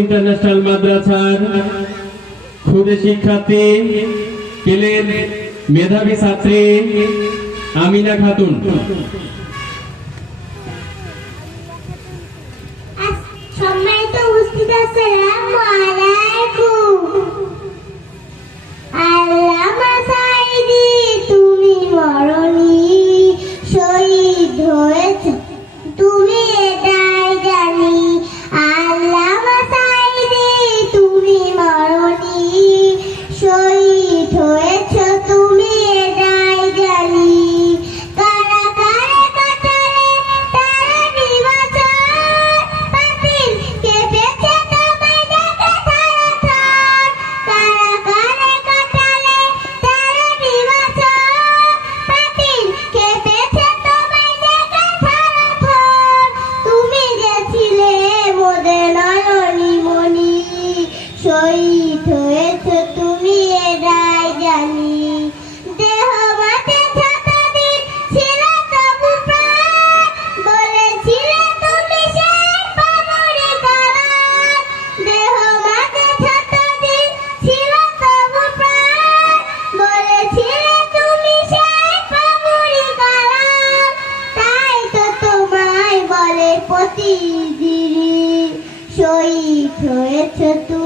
International মাদ্রাসার খুদে শিক্ষার্থী কেলের মেধাবী ছাত্রী আমিনা খাতুন। সম্মানিত উপস্থিত আসসালামু আলাইকুম। তুমি মরণি শহীদ হয়েছ তুমি এরাই জানি দেহ মাঠে যতদিন ছিল তবু প্রাণ। বলেছিলে তুমি সেই পামরে কারান দেহ মাঠে যতদিন ছিল তবু প্রাণ। বলেছিলে তুমি সেই পামরে কারান তাই তো তোমায় বলে প্রতিদিনই। শহীদ হয়েছ তুমি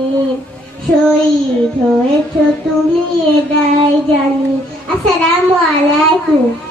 শহীদ হয়েছ তুমি এটাই জানি। আসসালামু আলাইকুম।